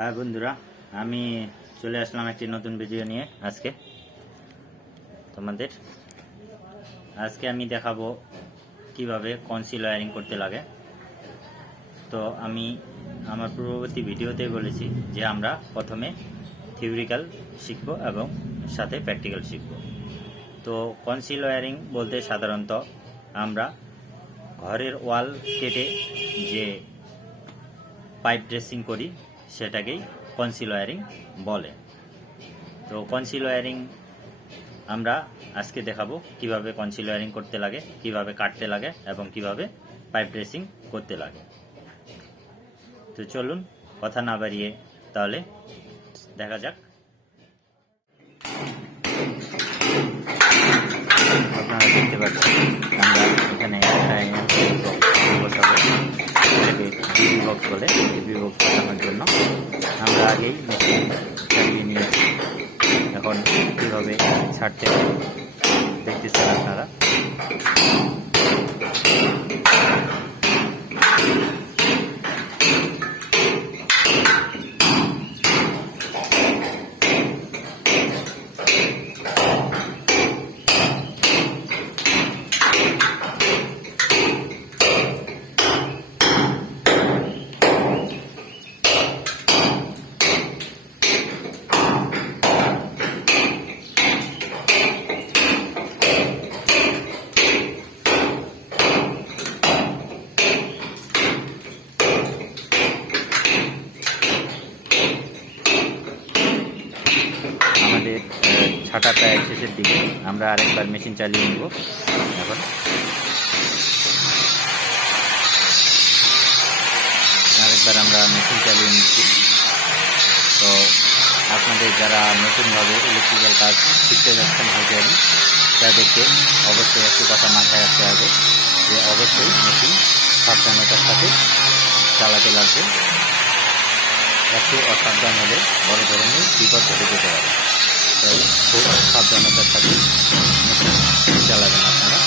হ্যাঁ বন্ধুরা, আমি চলে আসলাম একটি নতুন ভিডিও নিয়ে। আজকে আমি দেখাবো কিভাবে কনসিল ওয়্যারিং করতে লাগে। তো আমি আমার পূর্ববর্তী ভিডিওতে বলেছি যে আমরা প্রথমে থিওরিক্যাল শিখব এবং সাথে প্র্যাকটিক্যাল শিখব। তো কনসিল ওয়্যারিং বলতে সাধারণত আমরা ঘরের ওয়াল কেটে যে পাইপ ড্রেসিং করি সেটাকেই কনসিল ওয়্যারিং বলে। তো কনসিল ওয়্যারিং আমরা আজকে দেখাবো কিভাবে কনসিল ওয়্যারিং করতে লাগে, কিভাবে কাটতে লাগে এবং কিভাবে পাইপ ড্রেসিং করতে লাগে। তো চলুন কথা না বাড়িয়ে তাহলে দেখা যাক। আপনারা দেখতে পাচ্ছেন আমরা এখানে ডিবি বক্স বলে, ডিবি বক্স বানানোর জন্য আমরা আগেই মেশিন চালিয়ে নিয়েছি। এখন কীভাবে ছাড়তে হবে দেখতেছেন আপনারা। আমাদের ছাটা প্রায় শেষের দিকে, আমরা আরেকবার মেশিন চালিয়ে নেব। এখন আরেকবার আমরা মেশিন চালিয়ে নিচ্ছি। তো আপনাদের যারা নতুনভাবে ইলেকট্রিক্যাল কাজ শিখতে যাচ্ছেন হয়তো তাদেরকে অবশ্যই একটি কথা মাথায় রাখতে হবে যে অবশ্যই মেশিন সাবধানতার সাথে চালাতে লাগবে। একটু অসাবধান হলে বড় ধরনের বিপদ ঘটে যেতে পারে। তাই খুব সাবধানতার সাথে মেশিন চালাবেন আপনারা।